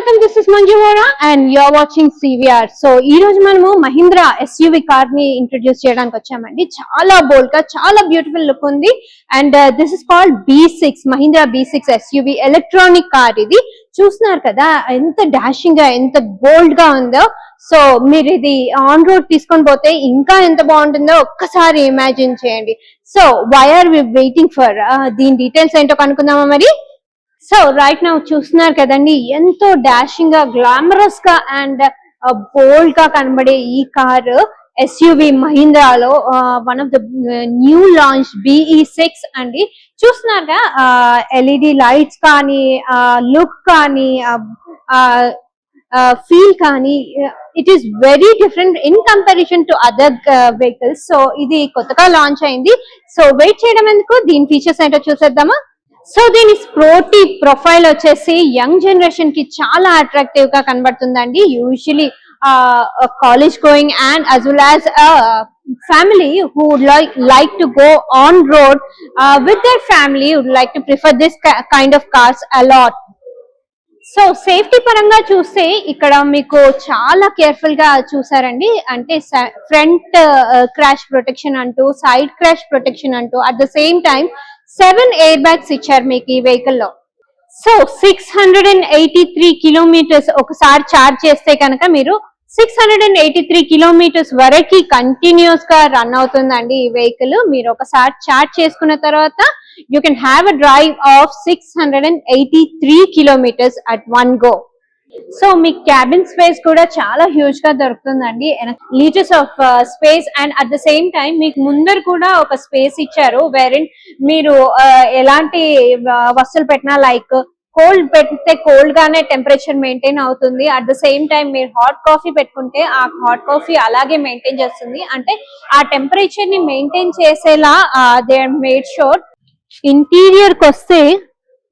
welcome. This is Manju Vora and you're watching CVR. So ఈ రోజు మనము Mahindra SUV car ని ఇంట్రొడ్యూస్ చేయడానికి వచ్చామండి. చాలా బోల్డ్ గా చాలా బ్యూటిఫుల్ లుక్ ఉంది and this is called B6 Mahindra B6 SUV electronic car. ఇది చూస్తున్నారు కదా ఎంత డాషింగ్ గా ఎంత బోల్డ్ గా ఉందో. సో మీరు ఇది ఆన్ రోడ్ తీసుకొని పోతే ఇంకా ఎంత బాగుంటుందో ఒక్కసారి ఇమాజిన్ చేయండి. So why are we waiting for దీని డీటెయిల్స్ ఏంటో కనుక్కుందామా మరి. సో రైట్ నౌ చూస్తున్నారు కదండి ఎంతో డాషింగ్ గా గ్లామరస్ గా అండ్ బోల్డ్ గా కనబడే ఈ కార్ SUV మహీంద్రాలో one of the new launch BE6 అండి. చూస్తున్నారుగా LED లైట్స్ కానీ లుక్ కానీ ఫీల్ కానీ it is very different in comparison to other vehicles. So ఇది కొత్తగా లాంచ్ అయింది. సో వెయిట్ చేయడం ఎందుకు, దీని ఫీచర్స్ ఏంటో చూసేద్దామా. సో దీని స్పోర్టీ ప్రొఫైల్ వచ్చేసి యంగ్ జనరేషన్ కి చాలా అట్రాక్టివ్ గా కనబడుతుందండి. Usually college going and as well as family who would like to go on road with their family would like to prefer this kind of cars a lot. So safety పరంగా చూస్తే ఇక్కడ మీకు చాలా careful గా చూసారండి. అంటే front crash protection అంటూ, side crash protection అంటూ, at the same time 7 air bags ఇచ్చారు మీకు ఈ వెహికల్ లో. సో 683 కిలోమీటర్స్ ఒకసారి చార్జ్ చేస్తే కనుక మీరు 683 కిలోమీటర్స్ వరకు కంటిన్యూస్ గా రన్ అవుతుందండి ఈ వెహికల్. మీరు ఒకసారి చార్జ్ చేసుకున్న తర్వాత you can have a drive of 683 kilometres at one go. So me cabin space కూడా చాలా హ్యూజ్ గా దొరుకుతుందండి, litres of space. And at the same time మీకు ముందర కూడా ఒక స్పేస్ ఇచ్చారు వేరిన్ మీరు ఎలాంటి వస్తువులు పెట్టినా, లైక్ కోల్డ్ పెడితే కోల్డ్ గానే టెంపరేచర్ మెయింటైన్ అవుతుంది. అట్ ద సేమ్ టైం మీరు హాట్ కాఫీ పెట్టుకుంటే ఆ హాట్ కాఫీ అలాగే మెయింటైన్ చేస్తుంది. అంటే ఆ టెంపరేచర్ ని మెయింటైన్ చేసేలా they are made sure. Interior కి వస్తే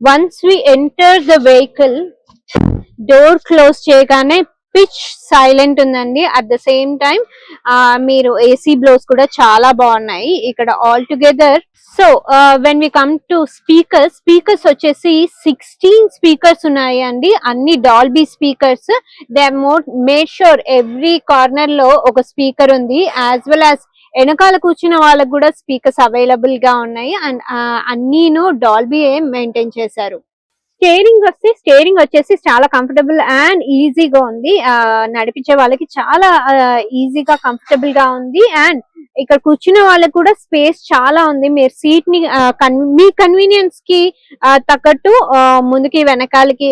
once we enter the vehicle door close చేయగానే పిచ్ సైలెంట్ ఉందండి. అట్ ద సేమ్ టైం మీరు AC బ్లోస్ కూడా చాలా బాగున్నాయి ఇక్కడ all together. So when we come to speakers వచ్చేసి 16 స్పీకర్స్ ఉన్నాయి అండి, అన్ని Dolby speakers. They made sure every corner లో ఒక స్పీకర్ ఉంది. యాజ్ వెల్ యాజ్ వెనకాల కూర్చున్న వాళ్ళకు కూడా స్పీకర్స్ అవైలబుల్ గా ఉన్నాయి అండ్ అన్నీను డాల్బీ మెయింటైన్ చేశారు. స్టీరింగ్ వచ్చేసి చాలా కంఫర్టబుల్ అండ్ ఈజీగా ఉంది. నడిపించే వాళ్ళకి చాలా ఈజీగా కంఫర్టబుల్ గా ఉంది. అండ్ ఇక్కడ కూర్చున్న వాళ్ళకి కూడా స్పేస్ చాలా ఉంది. మీరు సీట్ ని మీ కన్వీనియన్స్ కి తగ్గట్టు ముందుకి వెనకాలకి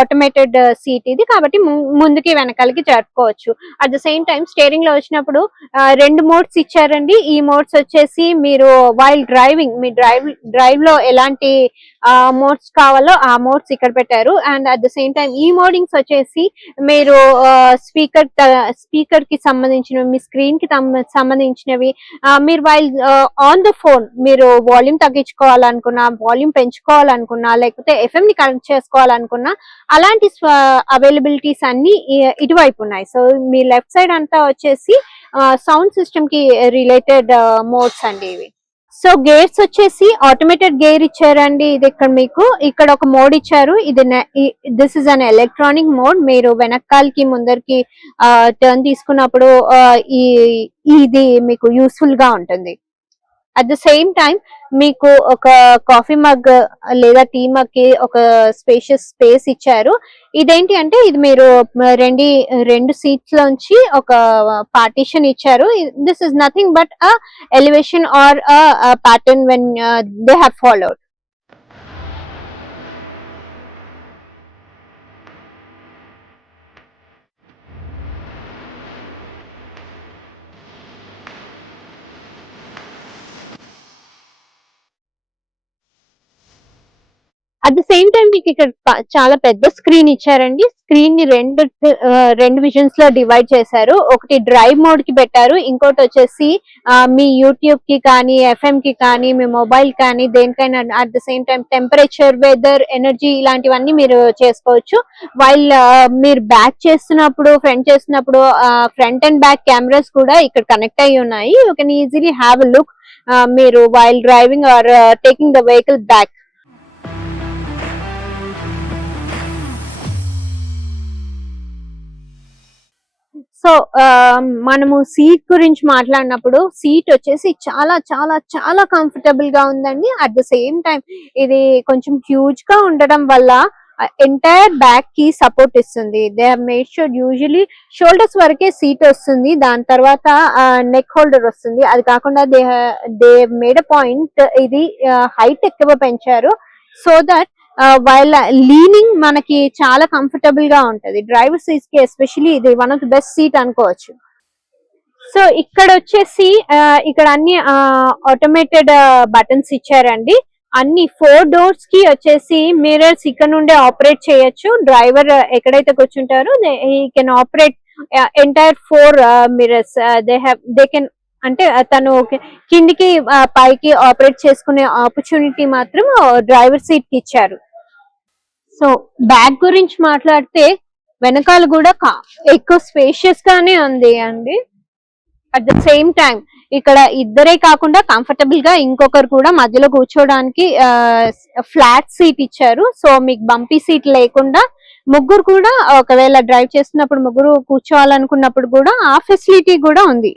ఆటోమేటెడ్ సీట్ ఇది కాబట్టి ముందుకి వెనకాలకి జరుపుకోవచ్చు. At the same time steering లో వచ్చినప్పుడు 2 మోడ్స్ ఇచ్చారండి. ఈ మోడ్స్ వచ్చేసి మీరు వైల్ డ్రైవింగ్ మీ డ్రైవ్ లో ఎలాంటి మోడ్స్ కావాలో ఆ మోడ్స్ ఇక్కడ పెట్టారు. And at the same time ఈ మోడింగ్స్ వచ్చేసి మీరు స్పీకర్ కి సంబంధించిన, మీ స్క్రీన్ కి సంబంధించినవి, మీరు వైల్ ఆన్ ద ఫోన్ మీరు వాల్యూమ్ తగ్గించుకోవాలనుకున్నా, వాల్యూమ్ పెంచుకోవాలనుకున్నా, లేకపోతే FM ని కనెక్ట్ చేసుకోవాలనుకున్నా అలాంటి అవైలబిలిటీస్ అన్ని ఇటువైపు ఉన్నాయి. సో మీ లెఫ్ట్ సైడ్ అంతా వచ్చేసి సౌండ్ సిస్టమ్ కి రిలేటెడ్ మోడ్స్ అండి ఇవి. సో గేర్స్ వచ్చేసి ఆటోమేటెడ్ గేర్ ఇచ్చారండి. ఇది ఇక్కడ ఒక మోడ్ ఇచ్చారు. This is an electronic mode. మీరు వెనకాలకి ముందరికి టర్న్ తీసుకున్నప్పుడు ఇది మీకు యూస్ఫుల్ గా ఉంటుంది. అట్ ద సేమ్ టైం మీకు ఒక కాఫీ మగ్ లేదా టీ మగ్ కి ఒక స్పేషియస్ స్పేస్ ఇచ్చారు. ఇదేంటి అంటే ఇది మీరు రెండు సీట్స్ లోంచి ఒక పార్టీషన్ ఇచ్చారు. This is nothing but a elevation or a pattern when they have followed. At the same time మీకు ఇక్కడ చాలా పెద్ద స్క్రీన్ ఇచ్చారండి. స్క్రీన్ ని రెండు విజన్స్ లో డివైడ్ చేశారు. ఒకటి డ్రైవ్ మోడ్ కి పెట్టారు, ఇంకోటి వచ్చేసి మీ యూట్యూబ్ కి కానీ, FM కి కానీ, మీ మొబైల్ కానీ దేనికైనా. At the same time temperature, weather, energy ఇలాంటివన్నీ మీరు చేసుకోవచ్చు. వైల్ మీరు బ్యాక్ చేస్తున్నప్పుడు, ఫ్రంట్ అండ్ బ్యాక్ కెమెరాస్ కూడా ఇక్కడ కనెక్ట్ అయ్యి ఉన్నాయి. You can easily have a look మీరు while driving or taking the vehicle back. So మనము సీట్ గురించి మాట్లాడినప్పుడు సీట్ వచ్చేసి చాలా చాలా చాలా కంఫర్టబుల్ గా ఉందండి. అట్ ద సేమ్ టైం ఇది కొంచెం హ్యూజ్ గా ఉండడం వల్ల ఎంటైర్ బ్యాక్ కి సపోర్ట్ ఇస్తుంది. They have made sure usually shoulders వరకే సీట్ వస్తుంది, దాని తర్వాత నెక్ హోల్డర్ వస్తుంది. అది కాకుండా దే మేడ్ అ పాయింట్ ఇది హైట్ ఎక్కువ పెంచారు సో దట్ వైల్ లీనింగ్ మనకి చాలా కంఫర్టబుల్ గా ఉంటది. డ్రైవర్ సీట్ కి ఎస్పెషలీ ఇది one of the best seat అనుకోవచ్చు. సో ఇక్కడ వచ్చేసి ఇక్కడ అన్ని ఆటోమేటెడ్ బటన్స్ ఇచ్చారండి. అన్ని 4 డోర్స్ కి వచ్చేసి మిర్రర్స్ ఇక్కడ నుండే ఆపరేట్ చేయొచ్చు. డ్రైవర్ ఎక్కడైతే కూర్చుంటారో he can operate entire 4 mirrors. They can అంటే తను కిందికి పైకి ఆపరేట్ చేసుకునే ఆపర్చునిటీ మాత్రం డ్రైవర్ సీట్ కి ఇచ్చారు. సో బ్యాగ్ గురించి మాట్లాడితే వెనకాల కూడా ఎక్కువ స్పేషియస్ గానే ఉంది అండి. అట్ ద సేమ్ టైం ఇక్కడ ఇద్దరే కాకుండా కంఫర్టబుల్ గా ఇంకొకరు కూడా మధ్యలో కూర్చోడానికి ఫ్లాట్ సీట్ ఇచ్చారు. సో మీకు బంపీ సీట్ లేకుండా ముగ్గురు కూడా ఒకవేళ డ్రైవ్ చేస్తున్నప్పుడు ముగ్గురు కూర్చోవాలనుకున్నప్పుడు కూడా ఆ ఫెసిలిటీ కూడా ఉంది.